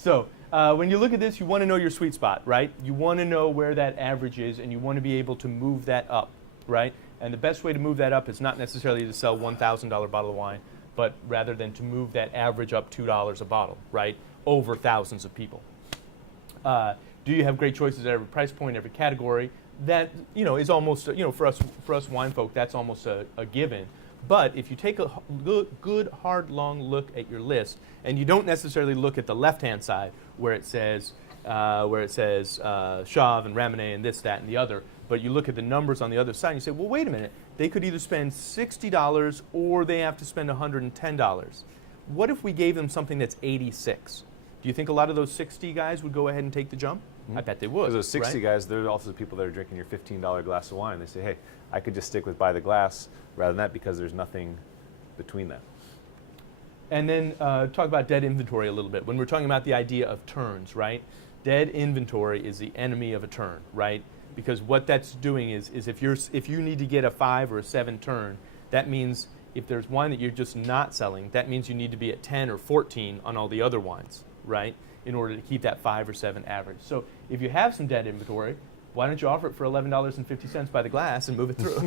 So when you look at this, you want to know your sweet spot, right? You want to know where that average is, and you want to be able to move that up, right? And the best way to move that up is not necessarily to sell $1,000 bottle of wine, but rather than to move that average up $2 a bottle, right? Over thousands of people. Do you have great choices at every price point, every category? That is almost for us wine folk, that's almost a given. But if you take a good hard long look at your list, and you don't necessarily look at the left-hand side where it says Chave and Ramonet and this, that, and the other, but you look at the numbers on the other side and you say, well, wait a minute, they could either spend $60 or they have to spend $110. What if we gave them something that's 86? Do you think a lot of those 60 guys would go ahead and take the jump? Mm-hmm. I bet they would. Because those 60 right? guys, they're also the people that are drinking your $15 glass of wine. They say, hey, I could just stick with buy the glass rather than that because there's nothing between that. And then talk about dead inventory a little bit. When we're talking about the idea of turns, right? Dead inventory is the enemy of a turn, right? Because what that's doing is if you need to get a 5 or a 7 turn, that means if there's wine that you're just not selling, that means you need to be at 10 or 14 on all the other wines, right? In order to keep that 5 or 7 average. So if you have some dead inventory, why don't you offer it for $11.50 by the glass and move it through?